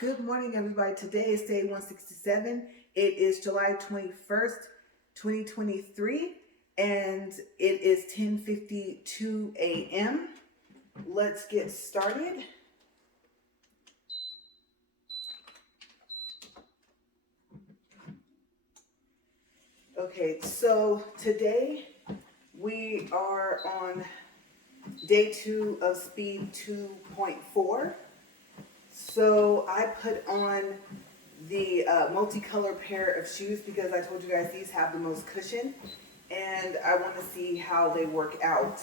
Good morning, everybody. Today is day 167. It is July 21st, 2023, and it is 10:52 a.m. Let's get started. Okay, so today we are on day 2 of speed 2.4. So I put on the multicolor pair of shoes because I told you guys these have the most cushion, and I want to see how they work out.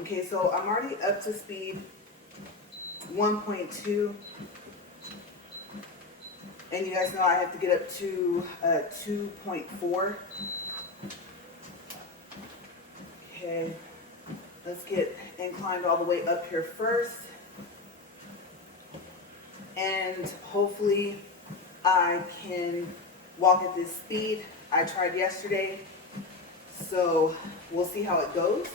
Okay, so I'm already up to speed 1.2, and you guys know I have to get up to 2.4. Okay, let's get inclined all the way up here first. And hopefully I can walk at this speed. I tried yesterday, so we'll see how it goes.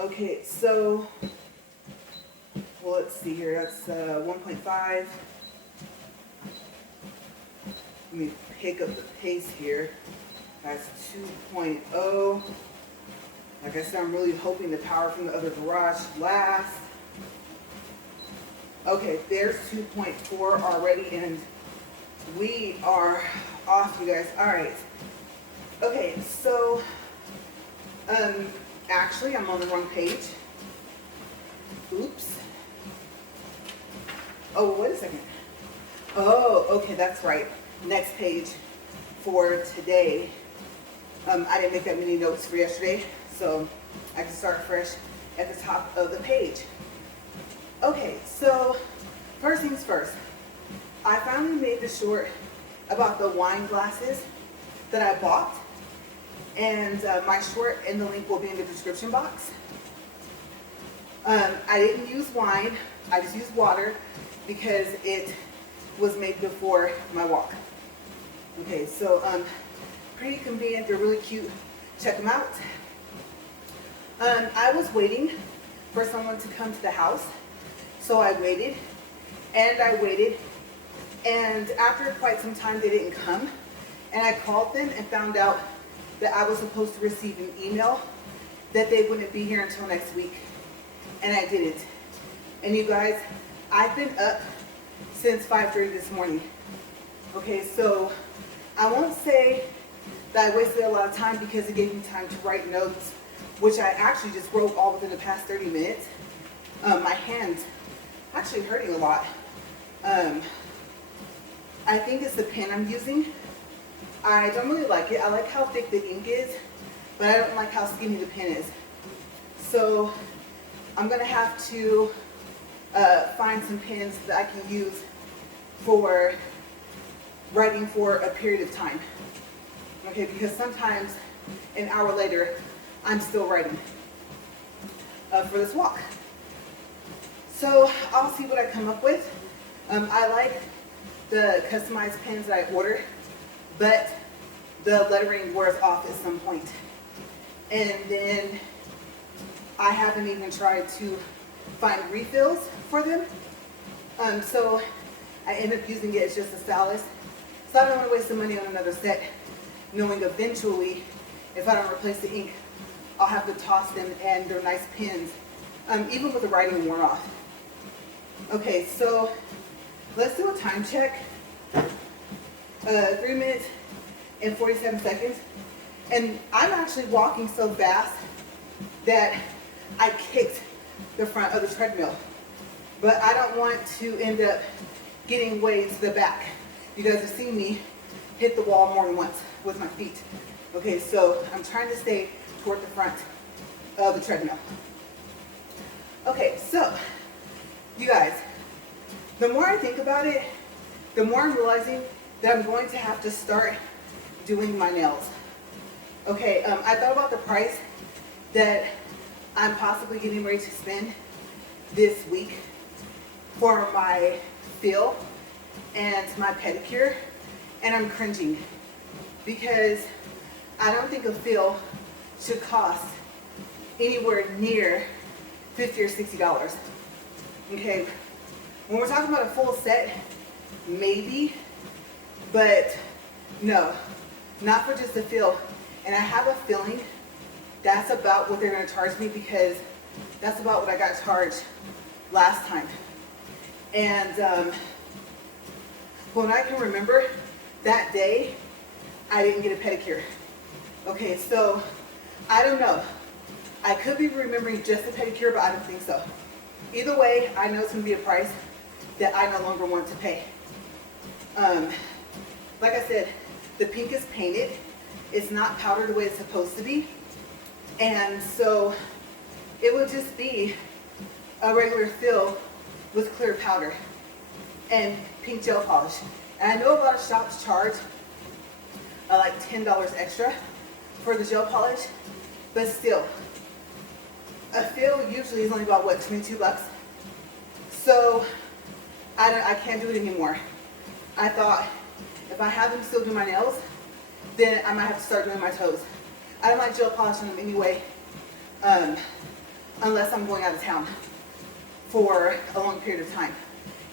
Okay, so, well, let's see here. That's 1.5. Let me pick up the pace here. That's 2.0. Like I said, I'm really hoping the power from the other garage lasts. Okay, there's 2.4 already, and we are off, you guys. All right. Okay, so, actually, I'm on the wrong page. Oops. Oh, wait a second. Oh, okay, that's right. Next page for today. I didn't make that many notes for yesterday, so I can start fresh at the top of the page. Okay, so first things first. I finally made the short about the wine glasses that I bought, and my short and the link will be in the description box. I didn't use wine, I just used water because it was made before my walk. Okay, so pretty convenient, they're really cute. Check them out. I was waiting for someone to come to the house, so I waited, and after quite some time they didn't come, and I called them and found out that I was supposed to receive an email that they wouldn't be here until next week, and I didn't. And you guys, I've been up since 5:30 this morning. Okay, so I won't say that I wasted a lot of time because it gave me time to write notes, which I actually just wrote all within the past 30 minutes. My hand's actually hurting a lot. I think it's the pen I'm using. I don't really like it. I like how thick the ink is, but I don't like how skinny the pen is. So I'm gonna have to find some pens that I can use for writing for a period of time. Okay, because sometimes an hour later, I'm still writing for this walk. So I'll see what I come up with. I like the customized pens that I ordered, but the lettering wears off at some point. And then I haven't even tried to find refills for them. So I end up using it as just a stylus. So I don't want to waste the money on another set, knowing eventually if I don't replace the ink, I'll have to toss them, and they're nice pens, even with the writing worn off. Okay, so let's do a time check. 3 minutes and 47 seconds. And I'm actually walking so fast that I kicked the front of the treadmill. But I don't want to end up getting way to the back. You guys have seen me hit the wall more than once with my feet. Okay, so I'm trying to stay toward the front of the treadmill. Okay, so you guys, the more I think about it, the more I'm realizing that I'm going to have to start doing my nails. Okay, I thought about the price that I'm possibly getting ready to spend this week for my fill and my pedicure, and I'm cringing because I don't think a fill should cost anywhere near $50 or $60. Okay, when we're talking about a full set, maybe, but no, not for just the fill. And I have a feeling that's about what they're going to charge me, because that's about what I got charged last time. And when I can remember, that day I didn't get a pedicure. Okay, so I don't know. I could be remembering just the pedicure, but I don't think so. Either way, I know it's going to be a price that I no longer want to pay. Like I said, the pink is painted. It's not powdered the way it's supposed to be. And so it would just be a regular fill with clear powder and pink gel polish. And I know a lot of shops charge like $10 extra for the gel polish, but still, a fill usually is only about, what, 22 bucks? So I can't do it anymore. I thought if I have them still do my nails, then I might have to start doing my toes. I don't like gel polishing them anyway, unless I'm going out of town for a long period of time,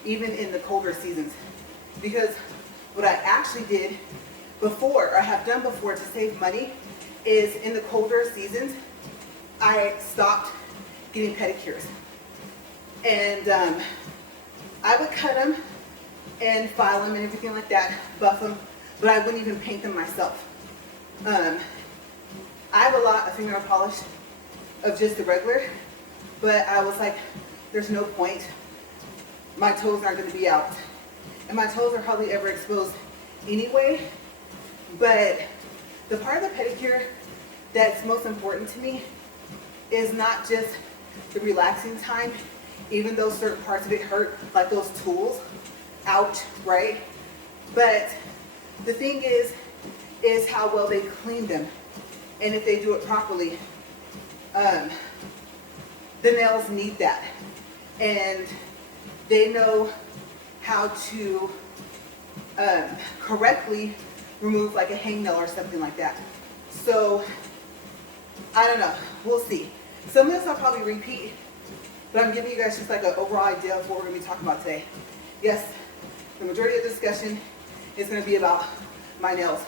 even in the colder seasons. Because what I actually did before, or have done before to save money, is in the colder seasons, I stopped getting pedicures. And I would cut them and file them and everything like that, buff them, but I wouldn't even paint them myself. I have a lot of fingernail polish of just the regular, but I was like, there's no point. My toes aren't going to be out. And my toes are hardly ever exposed anyway. But the part of the pedicure that's most important to me is not just the relaxing time, even though certain parts of it hurt, like those tools, ouch, right? But the thing is how well they clean them. And if they do it properly, the nails need that. And they know how to correctly remove like a hangnail or something like that. So, I don't know, we'll see. Some of this I'll probably repeat, but I'm giving you guys just like an overall idea of what we're going to be talking about today. Yes, the majority of the discussion is going to be about my nails.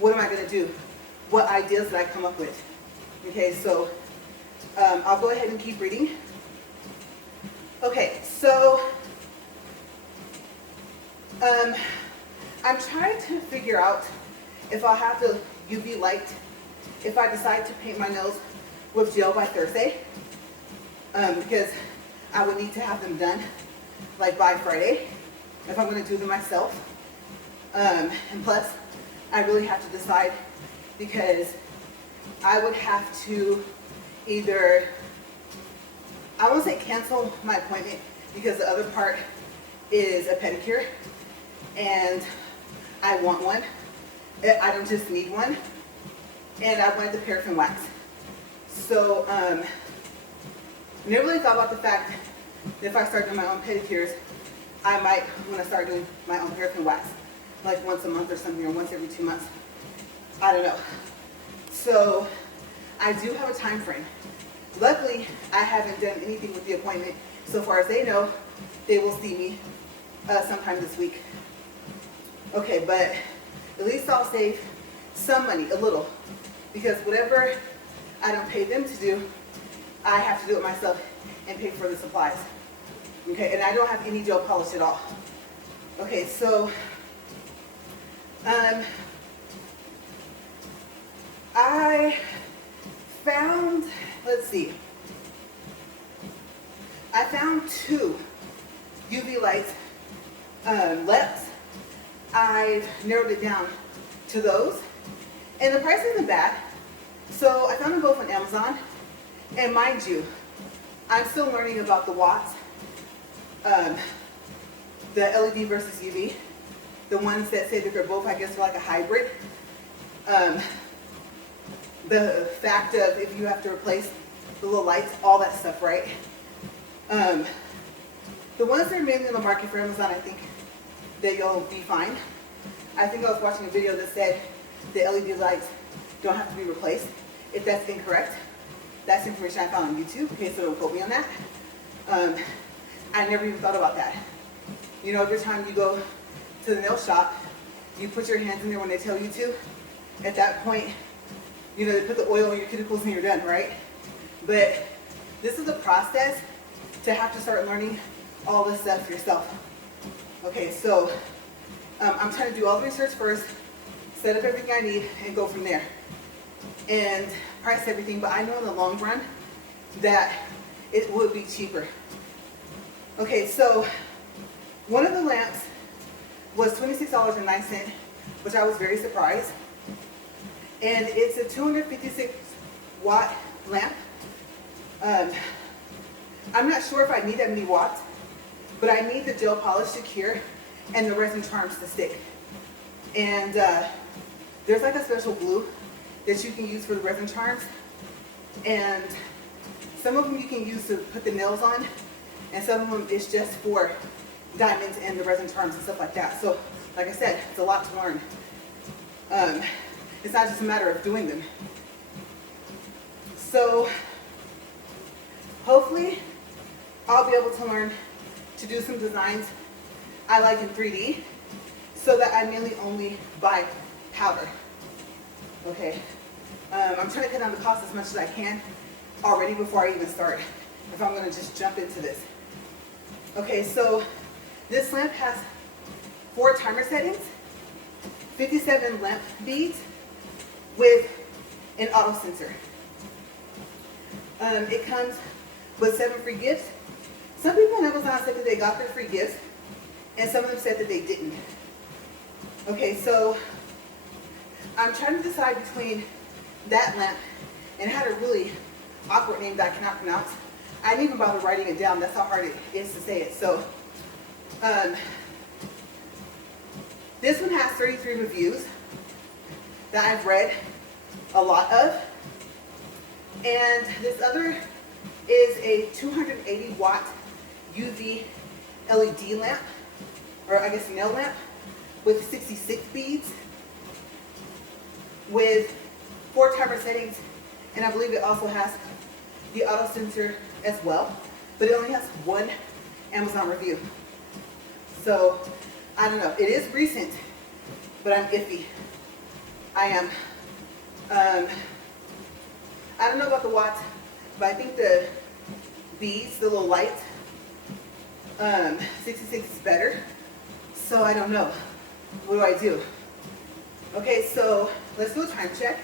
What am I going to do? What ideas did I come up with? Okay, so I'll go ahead and keep reading. Okay, so I'm trying to figure out if I'll have the UV light if I decide to paint my nails with gel by Thursday, because I would need to have them done like by Friday if I'm going to do them myself. And plus, I really have to decide, because I would have to either, I won't say cancel my appointment, because the other part is a pedicure and I want one. I don't just need one, and I wanted the paraffin wax. So I never really thought about the fact that if I start doing my own pedicures, I might want to start doing my own paraffin wax, like once a month or something, or once every 2 months. I don't know. So I do have a time frame. Luckily, I haven't done anything with the appointment. So far as they know, they will see me sometime this week. Okay, but at least I'll save some money, a little, because whatever I don't pay them to do, I have to do it myself and pay for the supplies. Okay, and I don't have any gel polish at all. Okay, so I found, let's see, I found 2 UV lights LEPs. I've narrowed it down to those, and the price isn't bad. So I found them both on Amazon, and mind you, I'm still learning about the watts, the LED versus UV, the ones that say that they're both, I guess, are like a hybrid. The fact of if you have to replace the little lights, all that stuff, right? The ones that are mainly on the market for Amazon, I think that you'll be fine. I think I was watching a video that said the LED lights don't have to be replaced. If that's incorrect, That's information I found on YouTube. Okay, so don't quote me on that. I never even thought about that. You know, every time you go to the nail shop, you put your hands in there when they tell you to. At that point, you know, they put the oil on your cuticles and you're done, right? But this is a process to have to start learning all this stuff yourself. Okay, so I'm trying to do all the research first, set up everything I need, and go from there. And price everything, but I know in the long run that it would be cheaper. Okay, so one of the lamps was $26.09, which I was very surprised. And it's a 256 watt lamp. I'm not sure if I need that many watts, but I need the gel polish to cure and the resin charms to stick. And there's like a special glue that you can use for the resin charms. And some of them you can use to put the nails on, and some of them is just for diamonds and the resin charms and stuff like that. So, like I said, it's a lot to learn. It's not just a matter of doing them. So, hopefully, I'll be able to learn to do some designs I like in 3D, so that I mainly only buy powder. Okay, I'm trying to cut down the cost as much as I can already before I even start, if I'm going to just jump into this. Okay, so this lamp has 4 timer settings, 57 lamp beads with an auto sensor. It comes with 7 free gifts. Some people on Amazon said that they got their free gifts, and some of them said that they didn't. Okay, so I'm trying to decide between that lamp and had a really awkward name that I cannot pronounce. I didn't even bother writing it down. That's how hard it is to say it. So this one has 33 reviews that I've read a lot of. And this other is a 280 watt UV LED lamp, or I guess nail lamp, with 66 beads, with 4 timer settings, and I believe it also has the auto sensor as well, but it only has 1 Amazon review. So I don't know, it is recent, but I'm iffy. I am. I don't know about the watts, but I think the beads, the little lights, 66 is better. So I don't know. What do I do? Okay, so let's do a time check.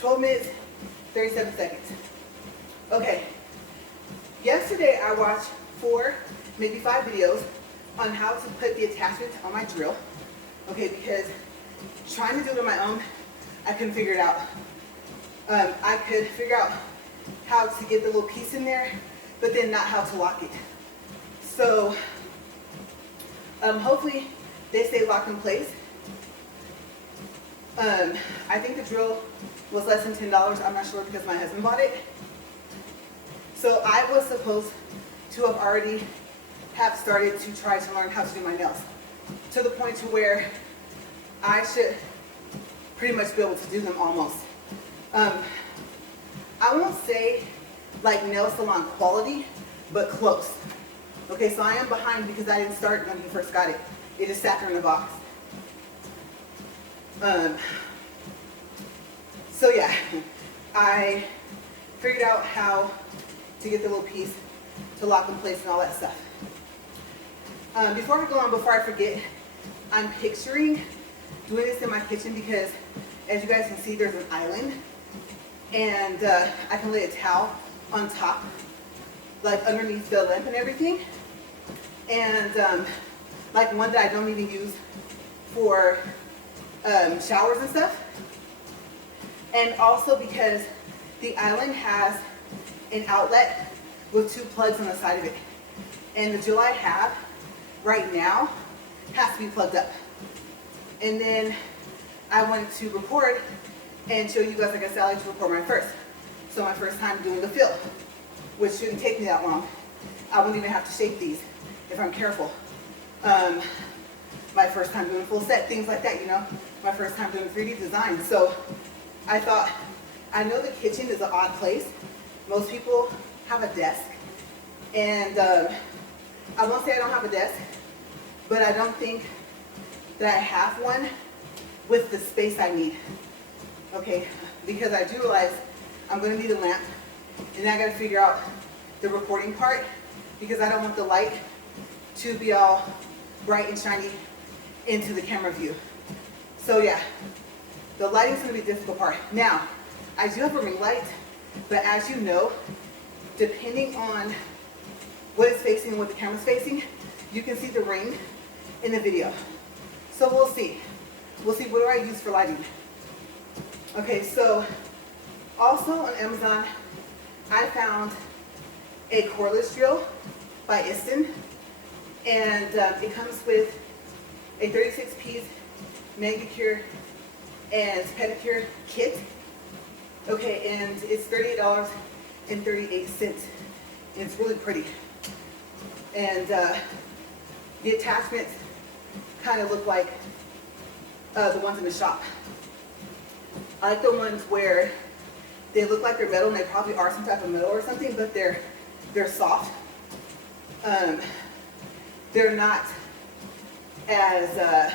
12 minutes, 37 seconds. Okay. Yesterday I watched 4, maybe 5 videos on how to put the attachment on my drill. Okay, because trying to do it on my own, I couldn't figure it out. I could figure out how to get the little piece in there, but then not how to lock it. So hopefully they stay locked in place. I think the drill was less than $10. I'm not sure because my husband bought it. So I was supposed to have already started to try to learn how to do my nails, to the point to where I should pretty much be able to do them almost. I won't say like nail salon quality, but close. Okay, so I am behind because I didn't start when he first got it. It just sat there in the box. So yeah, I figured out how to get the little piece to lock in place and all that stuff. Before I go on, before I forget, I'm picturing doing this in my kitchen because, as you guys can see, there's an island, and I can lay a towel on top, like underneath the lamp and everything, and like one that I don't even use for showers and stuff. And also because the island has an outlet with 2 plugs on the side of it, and the drill I have right now has to be plugged up. And then I wanted to record and show you guys, like I said, I like to record my first. So my first time doing the fill, which shouldn't take me that long. I won't even have to shape these if I'm careful. My first time doing full set, things like that, you know. My first time doing 3D design. So I thought I know the kitchen is an odd place. Most people have a desk. And I won't say I don't have a desk, but I don't think that I have one with the space I need. Okay, because I do realize I'm gonna need a lamp, and then I gotta figure out the recording part, because I don't want the light to be all bright and shiny into the camera view. So yeah, the lighting's gonna be the difficult part. Now, I do have a ring light, but as you know, depending on what it's facing and what the camera's facing, you can see the ring in the video. So we'll see. We'll see, what do I use for lighting? Okay, so also on Amazon, I found a cordless drill by Iston, and it comes with a 36-piece manicure and pedicure kit. Okay, and it's $38.38, and it's really pretty. And the attachments kind of look like the ones in the shop. I like the ones where they look like they're metal, and they probably are some type of metal or something, but they're soft. They're not as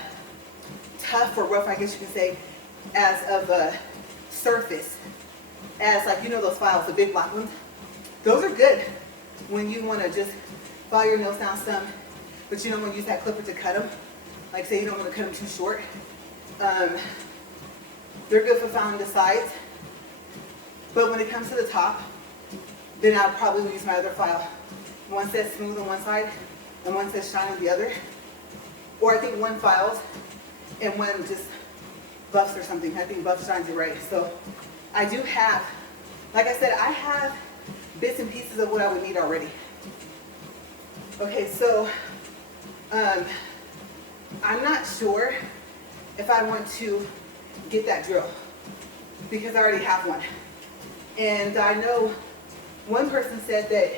tough or rough, I guess you can say, as of a surface as, like, you know, those files, the big black ones. Those are good when you want to just file your nails down some, but you don't want to use that clipper to cut them. Like, say you don't want to cut them too short. They're good for filing the sides, but when it comes to the top, then I'll probably use my other file. One says smooth on one side, and one says shine on the other. Or I think one files, and one just buffs or something. I think buff shines it right. So I do have, like I said, I have bits and pieces of what I would need already. Okay, so I'm not sure if I want to get that drill, because I already have one. And I know one person said that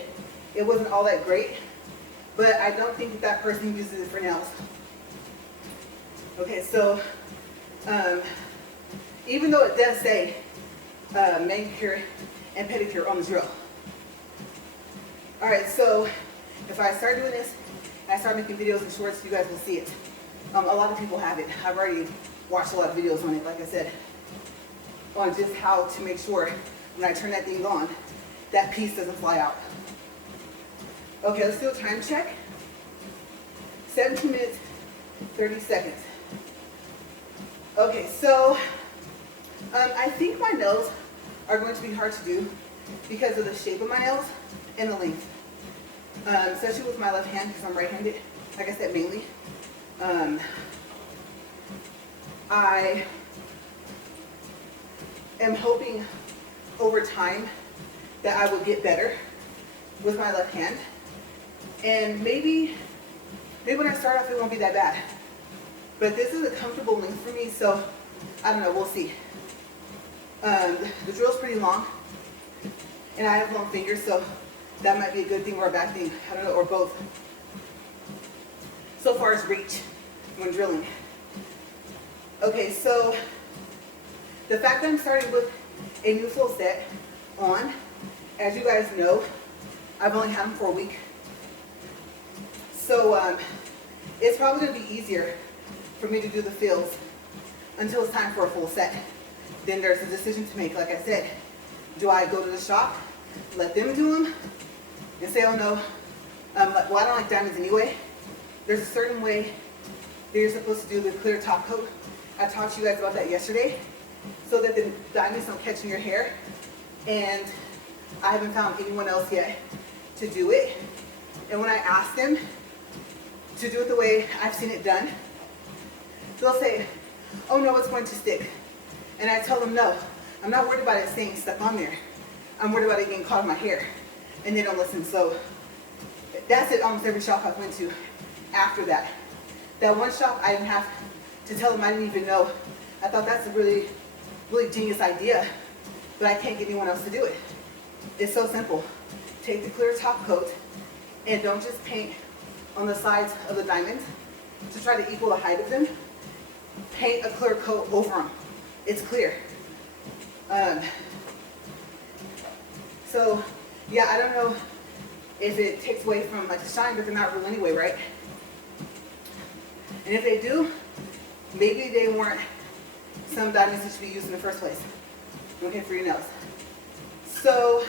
it wasn't all that great, but I don't think that that person uses it for nails. Okay, so even though it does say manicure and pedicure on the drill. All right, so if I start doing this, I start making videos and shorts, you guys will see it. A lot of people have it. I've already watched a lot of videos on it, like I said, on just how to make sure when I turn that thing on, that piece doesn't fly out. Okay, let's do a time check. 17 minutes, 30 seconds. Okay, so I think my nails are going to be hard to do because of the shape of my nails and the length. Especially with my left hand, because I'm right-handed, like I said, mainly. I am hoping over time that I will get better with my left hand. And maybe when I start off, it won't be that bad. But this is a comfortable length for me, so I don't know, we'll see. The drill's pretty long, and I have long fingers, so that might be a good thing or a bad thing. I don't know, or both. So far as reach when drilling. Okay, so the fact that I'm starting with a new full set on, as you guys know, I've only had them for a week. So it's probably going to be easier for me to do the fills until it's time for a full set. Then there's a decision to make. Like I said, do I go to the shop, let them do them, and say, oh no, well, I don't like diamonds anyway. There's a certain way that you're supposed to do the clear top coat. I talked to you guys about that yesterday, so that the diamonds don't catch in your hair. And I haven't found anyone else yet to do it. And when I ask them to do it the way I've seen it done, they'll say, oh no, it's going to stick. And I tell them, no, I'm not worried about it staying stuck on there. I'm worried about it getting caught in my hair. And they don't listen. So that's it almost every shop I've went to after that. That one shop, I didn't have to tell them I didn't even know. I thought that's a really, really genius idea, but I can't get anyone else to do it. It's so simple. Take the clear top coat and don't just paint on the sides of the diamonds to try to equal the height of them. Paint a clear coat over them. It's clear. So yeah, I don't know if it takes away from like the shine, but they're not real anyway, right? And if they do, maybe they weren't some diamonds that should be used in the first place, okay, for your nails. So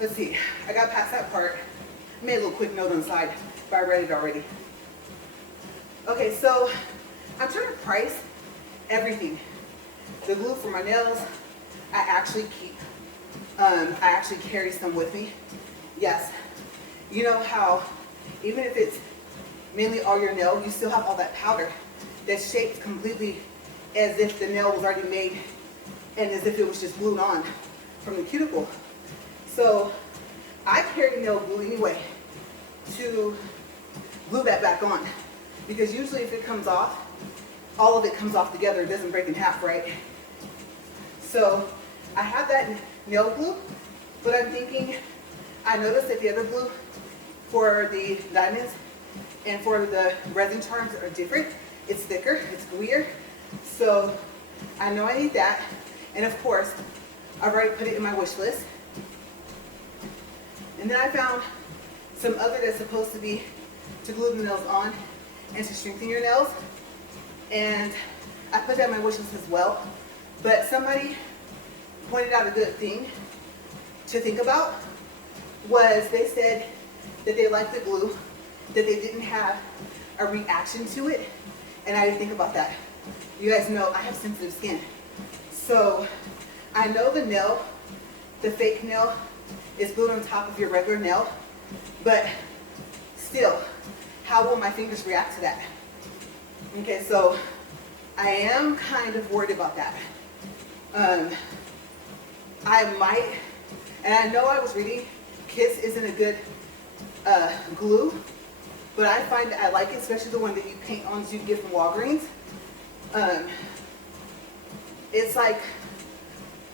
let's see, I got past that part. I made a little quick note on the side, but I read it already. Okay, so I'm trying to price everything. The glue for my nails, I actually keep. I actually carry some with me. Yes, you know how even if it's mainly all your nail, you still have all that powder that's shaped completely as if the nail was already made and as if it was just glued on from the cuticle. So I carry nail glue anyway to glue that back on, because usually if it comes off, all of it comes off together, it doesn't break in half, right? So I have that nail glue, but I'm thinking, I noticed that the other glue for the diamonds and for the resin charms are different. It's thicker, it's gooier. So I know I need that. And of course, I've already put it in my wish list. And then I found some other that's supposed to be to glue the nails on and to strengthen your nails. And I put that in my wish list as well. But somebody pointed out a good thing to think about was they said that they liked the glue, that they didn't have a reaction to it. And I didn't think about that. You guys know I have sensitive skin. So I know the nail, the fake nail, is glued on top of your regular nail, but still, how will my fingers react to that? Okay, so I am kind of worried about that. I might, and I know I was reading, Kiss isn't a good glue, but I find that I like it, especially the one that you paint on that you get from Walgreens. It's like,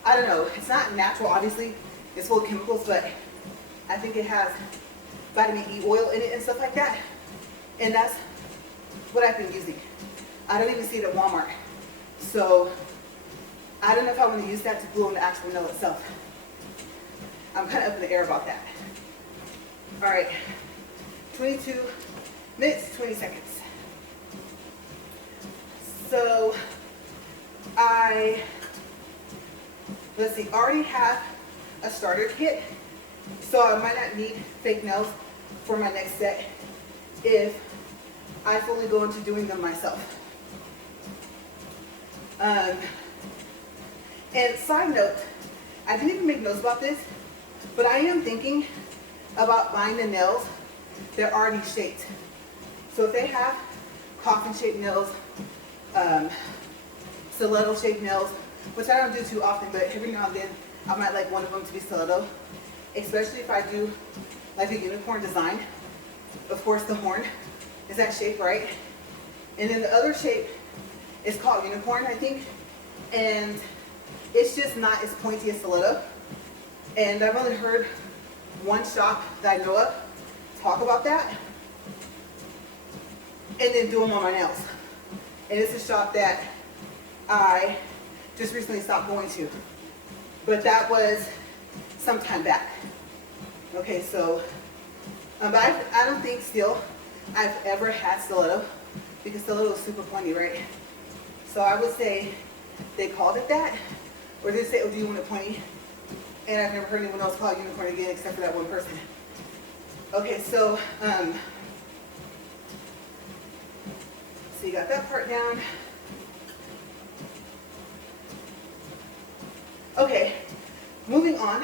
I don't know, it's not natural, obviously, it's full of chemicals, but I think it has vitamin E oil in it and stuff like that, and that's what I've been using. I don't even see it at Walmart, so I don't know if I want to use that to glue on the actual nail itself. I'm kind of up in the air about that. All right, 22 minutes, 20 seconds. So let's see, already have a starter kit, so I might not need fake nails for my next set if I fully go into doing them myself. And side note, I didn't even make notes about this, but I am thinking about buying the nails that are already shaped. So if they have coffin shaped nails, stiletto shaped nails, which I don't do too often, but every now and then I might like one of them to be stiletto, especially if I do like a unicorn design. Of course, the horn is that shape, right? And then the other shape is called unicorn, I think, and it's just not as pointy as stiletto. And I've only heard one shop that I know of talk about that and then do them on my nails. And it's a shop that I just recently stopped going to, but that was some time back. Okay, so but I don't think still I've ever had stiletto, because stiletto is super pointy, right? So I would say they called it that, or they say, oh, do you want it pointy? And I've never heard anyone else call it unicorn again except for that one person. Okay, so so you got that part down. Okay, moving on.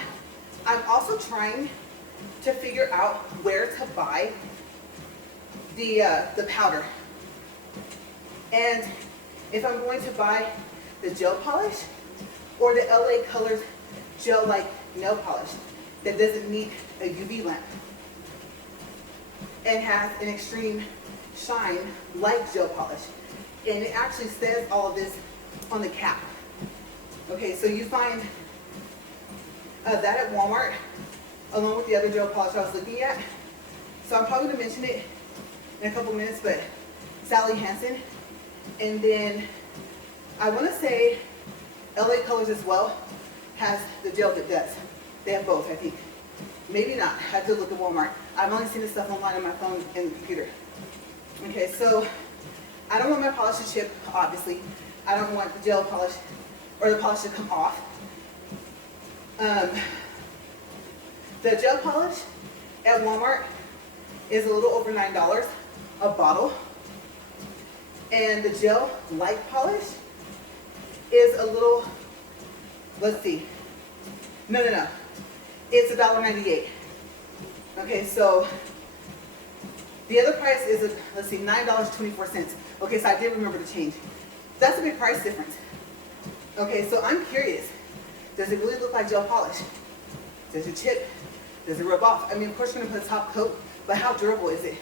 I'm also trying to figure out where to buy the powder. And if I'm going to buy the gel polish or the LA Colors gel-like nail polish that doesn't need a UV lamp and has an extreme shine like gel polish. And it actually says all of this on the cap. Okay, so you find that at Walmart along with the other gel polish I was looking at. So I'm probably going to mention it in a couple minutes, but Sally Hansen. And then I want to say LA Colors as well has the gel that does. They have both, I think. Maybe not. I have to look at Walmart. I've only seen this stuff online on my phone and the computer. Okay, so I don't want my polish to chip, obviously. I don't want the gel polish or the polish to come off. The gel polish at Walmart is a little over $9 a bottle. And the gel light polish is a little, let's see. No. It's $1.98. Okay, so the other price is, let's see, $9.24. Okay, so I did remember to change. That's a big price difference. Okay, so I'm curious. Does it really look like gel polish? Does it chip? Does it rub off? I mean, of course you're gonna put a top coat, but how durable is it?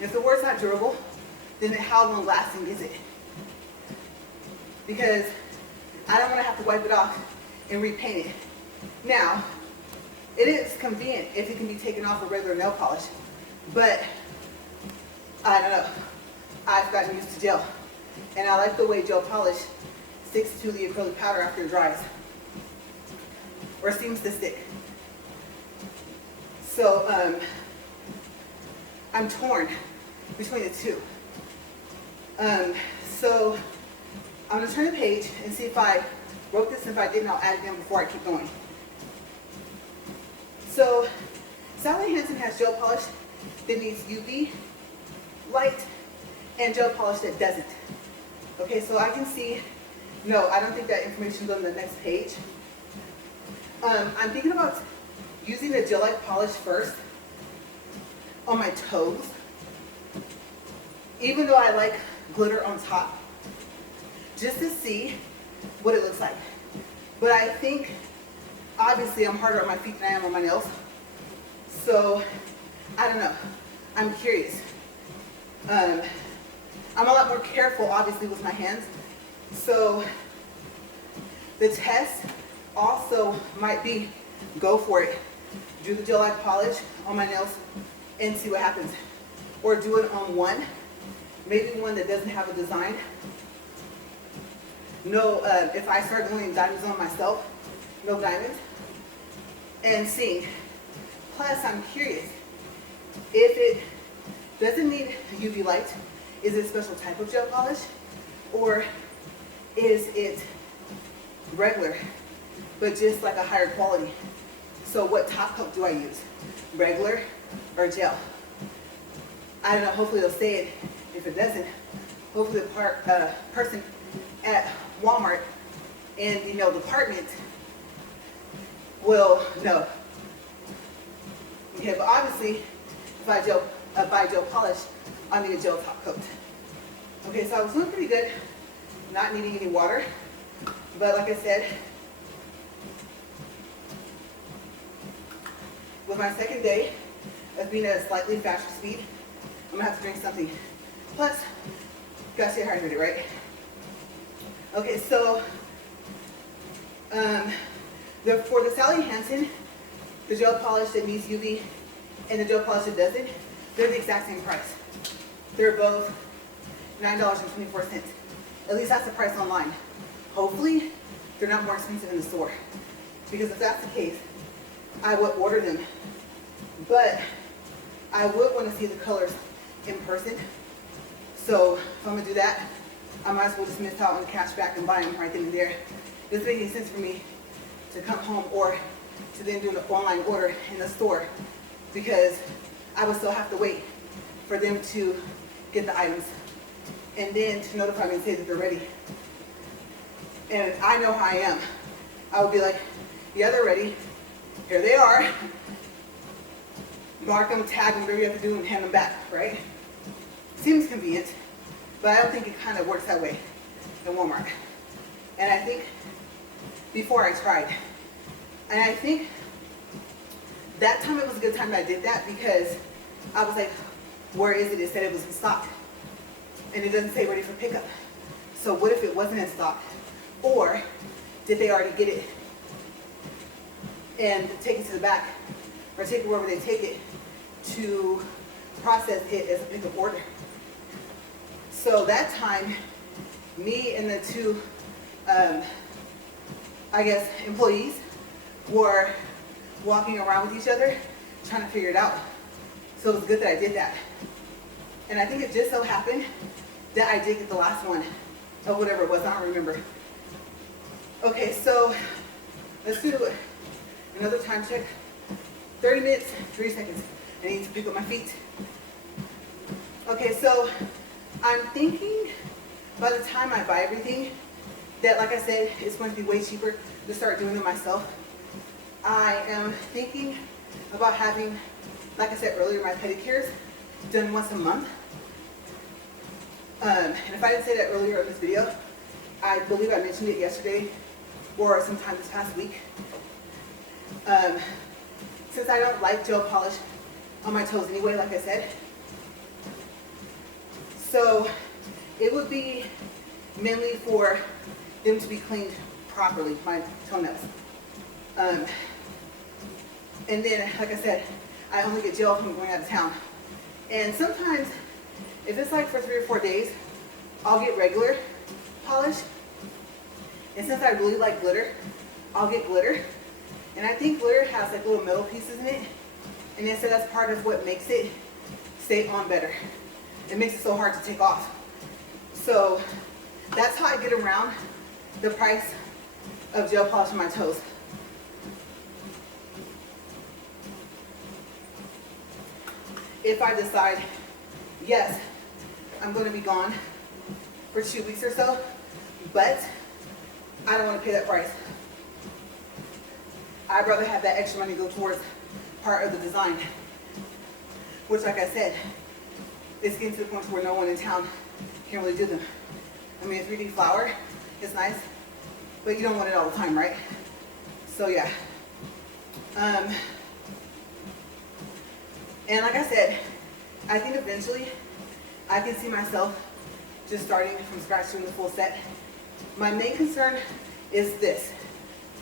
If the word's not durable, then how long lasting is it? Because I don't wanna have to wipe it off and repaint it. Now, it is convenient if it can be taken off with regular nail polish, but I don't know. I've gotten used to gel, and I like the way gel polish sticks to the acrylic powder after it dries, or seems to stick. So I'm torn between the two. So I'm gonna turn the page and see if I wrote this, and if I didn't, I'll add it in before I keep going. So Sally Hansen has gel polish that needs UV light and gel polish that doesn't. Okay, so I can see, no, I don't think that information is on the next page. I'm thinking about using the gel light polish first on my toes, even though I like glitter on top, just to see what it looks like. But I think, obviously, I'm harder on my feet than I am on my nails. So, I don't know. I'm curious. I'm a lot more careful, obviously, with my hands. So, the test also might be, go for it. Do the gel light polish on my nails and see what happens. Or do it on one, maybe one that doesn't have a design. No, if I start going diamonds on myself, no diamonds, and see. Plus, I'm curious, if it doesn't need UV light, is it a special type of gel polish, or is it regular, but just like a higher quality? So what top coat do I use? Regular or gel? I don't know, hopefully they'll say it. If it doesn't, hopefully the person at Walmart in the nail department will know. Okay, but obviously, if I buy gel polish, I need a gel top coat. Okay, so I was doing pretty good, not needing any water, but like I said, with my second day of being at a slightly faster speed, I'm gonna have to drink something. Plus, gotta stay hydrated, right? Okay, so for the Sally Hansen, the gel polish that needs UV and the gel polish that doesn't, they're the exact same price. They're both $9.24. At least that's the price online. Hopefully, they're not more expensive in the store. Because if that's the case, I would order them. But I would want to see the colors in person. So if I'm gonna do that, I might as well just miss out on the cash back and buy them right then and there. It doesn't make any sense for me to come home or to then do an online order in the store, because I would still have to wait for them to get the items and then to notify me and say that they're ready. And I know how I am. I would be like, yeah, they're ready. Here they are. Mark them, tag them, whatever you have to do, and hand them back, right? Seems convenient, but I don't think it kind of works that way at Walmart. And I think before I tried, and I think that time it was a good time that I did that, because I was like, where is it? It said it was in stock, and it doesn't say ready for pickup. So what if it wasn't in stock? Or did they already get it and take it to the back, or take it wherever they take it to process it as a pickup order? So that time me and the two, I guess, employees were walking around with each other trying to figure it out. So it was good that I did that. And I think it just so happened that I did get the last one of whatever it was, I don't remember. Okay, so let's do another time check. 30 minutes, 3 seconds. I need to pick up my feet. Okay, so I'm thinking by the time I buy everything, that, like I said, it's going to be way cheaper to start doing it myself. I am thinking about having, like I said earlier, my pedicures done once a month. And if I didn't say that earlier in this video, I believe I mentioned it yesterday or sometime this past week. Since I don't like gel polish on my toes anyway, like I said, so it would be mainly for them to be cleaned properly, my toenails. And then, like I said, I only get gel from going out of town. And sometimes, if it's like for 3 or 4 days, I'll get regular polish. And since I really like glitter, I'll get glitter. And I think glitter has like little metal pieces in it. And they said that's part of what makes it stay on better. It makes it so hard to take off. So that's how I get around the price of gel polish on my toes. If I decide, yes, I'm going to be gone for 2 weeks or so, but I don't want to pay that price. I'd rather have that extra money go towards part of the design, which, like I said, it's getting to the point where no one in town can really do them. I mean, a 3D flower is nice, but you don't want it all the time, right? So yeah. And like I said, I think eventually I can see myself just starting from scratch doing the full set. My main concern is this.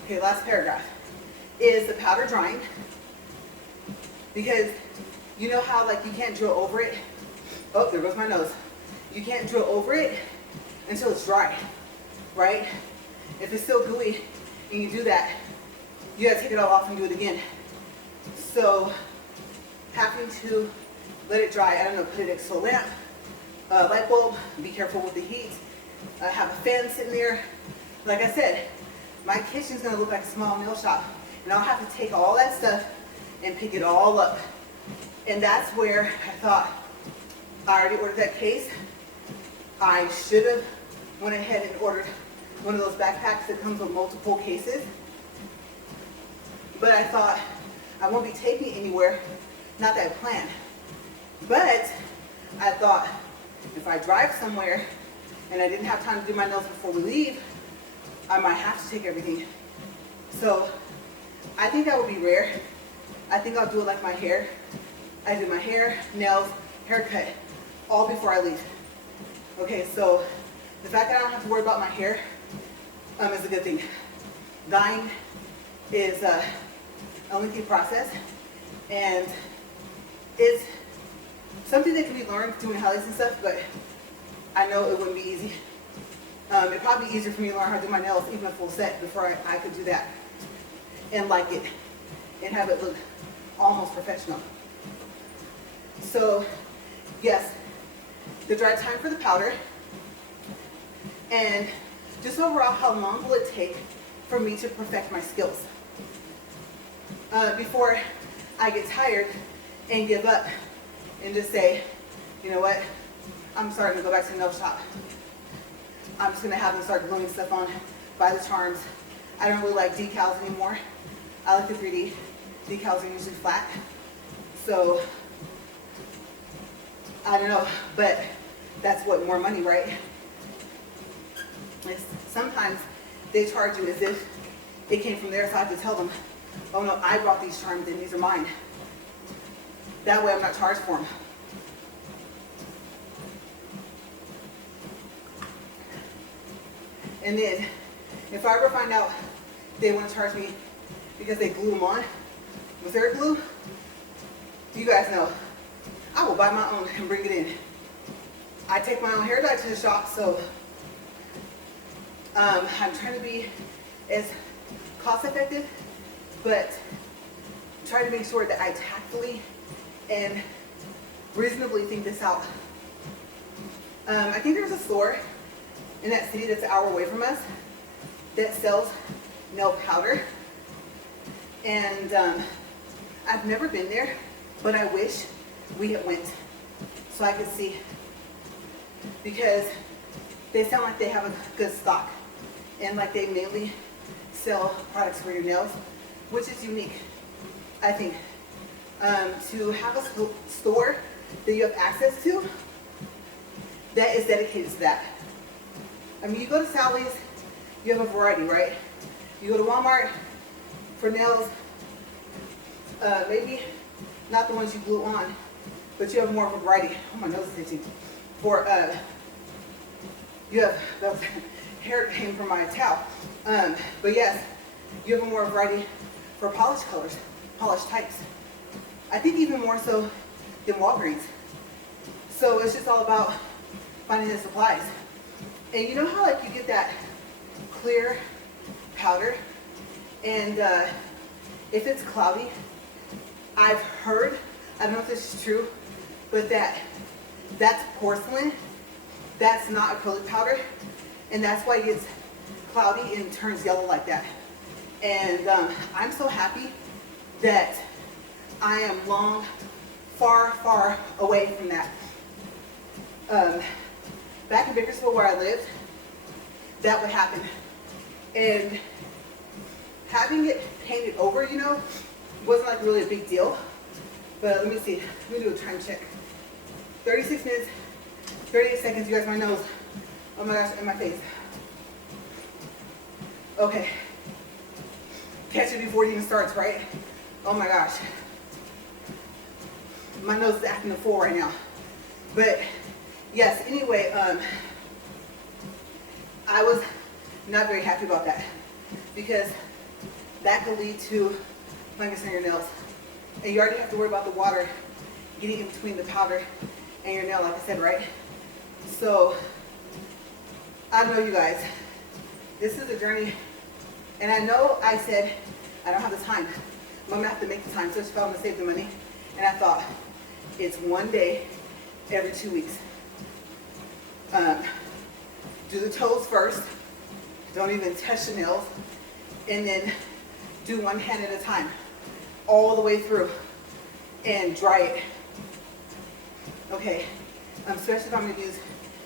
Okay, last paragraph. Is the powder drying? Because you know how like you can't drill over it? Oh, there goes my nose. You can't drill over it until it's dry, right? If it's still gooey and you do that, you gotta take it all off and do it again. So having to let it dry, I don't know, put it next to a lamp, light bulb, be careful with the heat, have a fan sitting there. Like I said, my kitchen's gonna look like a small nail shop, and I'll have to take all that stuff and pick it all up. And that's where I thought, I already ordered that case. I should have went ahead and ordered one of those backpacks that comes with multiple cases. But I thought, I won't be taking it anywhere, not that I planned. But I thought, if I drive somewhere and I didn't have time to do my nails before we leave, I might have to take everything. So I think that would be rare. I think I'll do it like my hair. I do my hair, nails, haircut, all before I leave. Okay, so the fact that I don't have to worry about my hair is a good thing. Dyeing is a lengthy process, and it's something that can be learned doing highlights and stuff, but I know it wouldn't be easy. It'd probably be easier for me to learn how to do my nails, even a full set, before I could do that and like it and have it look almost professional. So yes, the dry time for the powder, and just overall, how long will it take for me to perfect my skills before I get tired and give up and just say, you know what, I'm starting to go back to the nail shop. I'm just gonna have them start gluing stuff on, buy the charms. I don't really like decals anymore. I like the 3D. Decals are usually flat. So, I don't know, but that's what, more money, right? Sometimes they charge you as if it came from there, so I have to tell them, oh no, I brought these charms and these are mine. That way I'm not charged for them. And then, if I ever find out they want to charge me because they glued them on with their glue, you guys know, I will buy my own and bring it in. I take my own hair dye to the shop, so I'm trying to be as cost effective, but try to make sure that I tactfully and reasonably think this out. I think there's a store in that city that's an hour away from us that sells nail powder. And I've never been there, but I wish we had went so I could see, because they sound like they have a good stock and like they mainly sell products for your nails, which is unique, I think. To have a store that you have access to that is dedicated to that. I mean, you go to Sally's, you have a variety, right? You go to Walmart for nails, maybe not the ones you glue on, but you have more of a variety. Oh, my nose is itching. For, you have, the hair came from my towel. But yes, you have a more variety for polish colors, polish types. I think even more so than Walgreens. So it's just all about finding the supplies. And you know how like you get that clear powder, and if it's cloudy, I've heard, I don't know if this is true, but that's porcelain, that's not acrylic powder, and that's why it gets cloudy and turns yellow like that. And I'm so happy that I am far, far away from that. Back in Bakersfield where I lived, that would happen. And having it painted over, you know, wasn't like really a big deal. But let me see, let me do a time check. 36 minutes, 38 seconds, you guys, my nose, oh my gosh, and my face. Okay, catch it before it even starts, right? Oh my gosh. My nose is acting a fool right now. But yes, anyway, I was not very happy about that because that could lead to fungus in your nails. And you already have to worry about the water getting in between the powder and your nail, like I said, right? So, I know you guys, this is a journey, and I know I said I don't have the time. I'm gonna have to make the time, so if I'm gonna save the money. And I thought, it's one day every 2 weeks. Do the toes first, don't even touch the nails, and then do one hand at a time, all the way through, and dry it. Okay, especially if I'm gonna use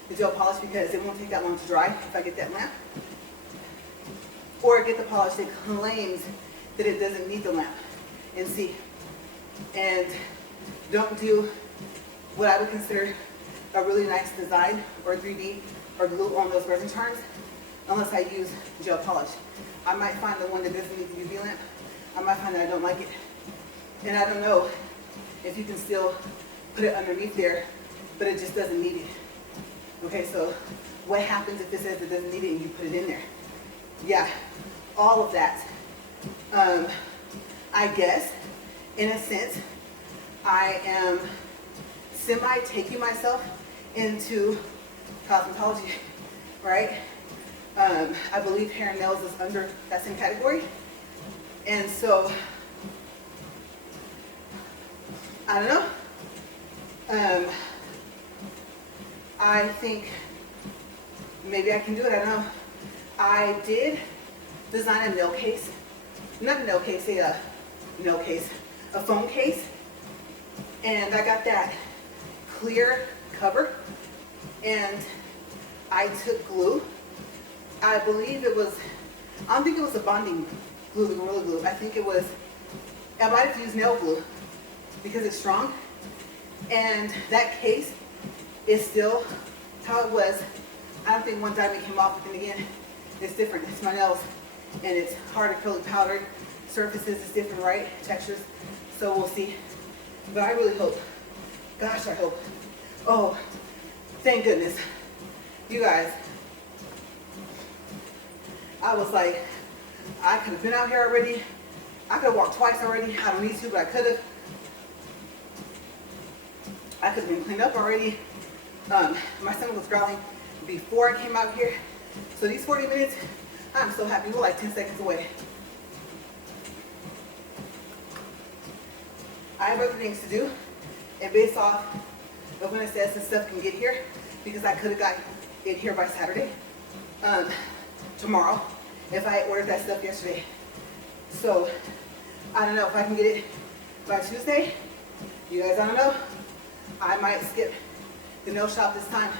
the gel polish because it won't take that long to dry if I get that lamp. Or get the polish that claims that it doesn't need the lamp, and see. And don't do what I would consider a really nice design or 3D or glue on those resin charms unless I use gel polish. I might find the one that doesn't need the UV lamp. I might find that I don't like it. And I don't know if you can still put it underneath there, but it just doesn't need it. Okay, so what happens if it says it doesn't need it and you put it in there? Yeah, all of that. I guess, in a sense, I am semi-taking myself into cosmetology, right? I believe hair and nails is under that same category. And so, I don't know. I think maybe I can do it, I don't know. I did design a nail case. Not a nail case, a nail case, a phone case. And I got that clear cover. And I took glue. I believe it was, I don't think it was a bonding glue, the Gorilla Glue. I think it was, I might have used nail glue because it's strong. And that case is still how it was. I don't think one diamond came off, but then again, it's different. It's my nails, and it's hard acrylic powdered surfaces. It's different, right? Textures. So we'll see. But I really hope. Gosh, I hope. Oh, thank goodness. You guys, I was like, I could have been out here already. I could have walked twice already. I don't need to, but I could have. I could have been cleaned up already. My son was growling before I came out here. So these 40 minutes, I'm so happy. We're like 10 seconds away. I have other things to do, and based off of when it says this stuff can get here, because I could have got it here by Saturday, tomorrow, if I had ordered that stuff yesterday. So I don't know if I can get it by Tuesday. You guys, I don't know. I might skip the nail shop this time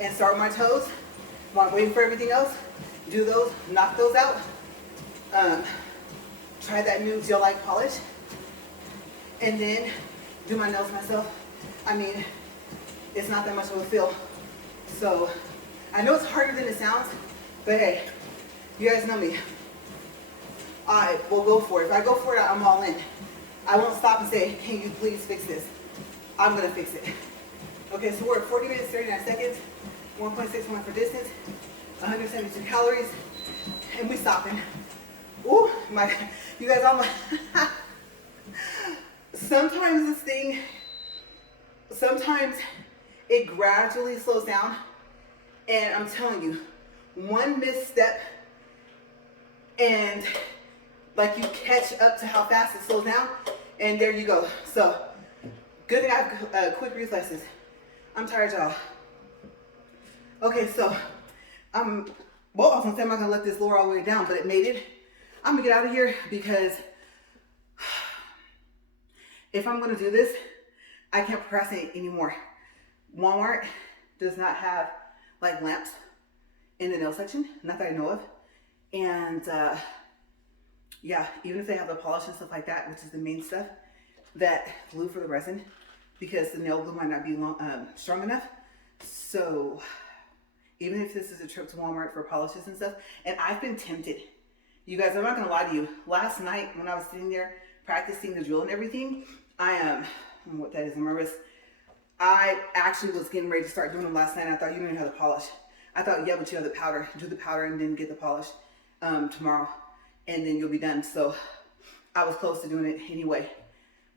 and start my toes while I'm waiting for everything else. Do those, knock those out. Try that new gel-like polish, and then do my nails myself. I mean, it's not that much of a feel. So I know it's harder than it sounds, but hey, you guys know me. I will go for it. If I go for it, I'm all in. I won't stop and say, can you please fix this? I'm gonna fix it. Okay, so we're at 40 minutes, 39 seconds, 1.61 for distance, 172 calories, and we stopping. Ooh, you guys, sometimes this thing, sometimes it gradually slows down, and I'm telling you, one misstep and like you catch up to how fast it slows down, and there you go. So good thing I have quick reflexes. I'm tired, y'all. Okay, so well, I was gonna say I'm not gonna let this lower all the way down, but it made it. I'm gonna get out of here because if I'm gonna do this, I can't procrastinate anymore. Walmart does not have like lamps in the nail section, not that I know of. And yeah, even if they have the polish and stuff like that, which is the main stuff, that glue for the resin, because the nail glue might not be strong enough. So even if this is a trip to Walmart for polishes and stuff, and I've been tempted. You guys, I'm not gonna lie to you. Last night when I was sitting there practicing the drill and everything, I don't know what that is on my wrist. I actually was getting ready to start doing them last night. I thought, you don't even have the polish. I thought, yeah, but you have the powder. Do the powder and then get the polish tomorrow, and then you'll be done. So I was close to doing it anyway.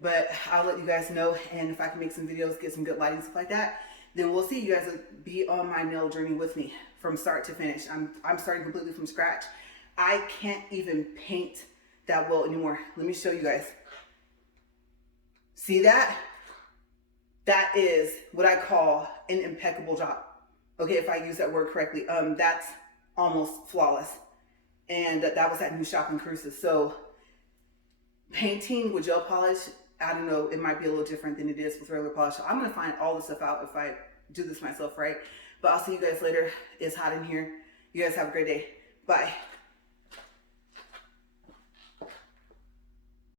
But I'll let you guys know, and if I can make some videos, get some good lighting, stuff like that, then we'll see. You guys will be on my nail journey with me from start to finish. I'm starting completely from scratch. I can't even paint that well anymore. Let me show you guys. See that? That is what I call an impeccable job. Okay, if I use that word correctly. That's almost flawless. And that was at new shop in Cruces. So painting with gel polish, I don't know, it might be a little different than it is with regular polish. So I'm gonna find all this stuff out if I do this myself, right? But I'll see you guys later. It's hot in here. You guys have a great day. Bye.